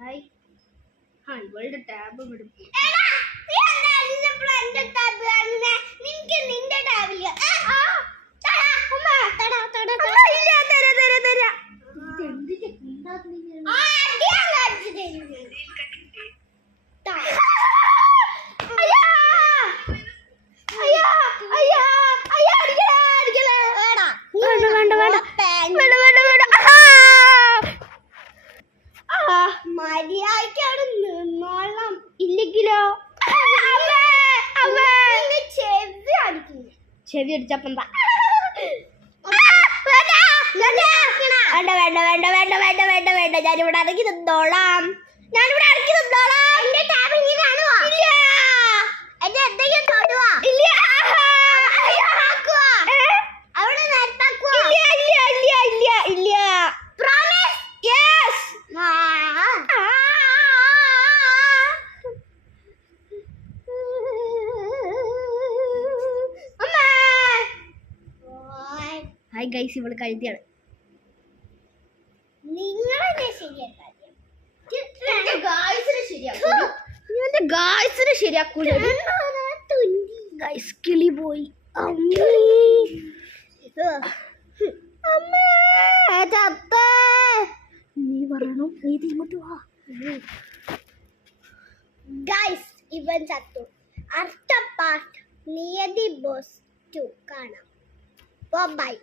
Hi. ഇവളുടെ tab എടുക്കും. മര്യാദയ്ക്ക് അവിടെ നിന്നോളാം, ഇല്ലെങ്കിലോ ചെവി അടിച്ചപ്പം വേണ്ട വേണ്ട വേണ്ട വേണ്ട വേണ്ട വേണ്ട വേണ്ട ഞാനിവിടെ ഇറങ്ങി നിന്നോളാം. എന്റെ ടാബ് ഇങ്ങനെ കാണുവാ? എന്റെ എന്തെങ്കിലും തൊടുവാ? അവിടെ നേരത്താക്കുവാ? Promise? Yes. ഹായ് ഗൈസ്, ഇവള് കഴുതിയാണ്. നിങ്ങളെ ശരിയാക്കൂല. ഗൈസ് കിളി പോയി. നീ പറയണം, നീ ഇങ്ങോട്ട് വാ. ഗൈസ്, ഇവൻ ചത്തു. അടുത്ത പാർട്ട് നിയതി ബോസ് 2 കാണാം. ബൈ.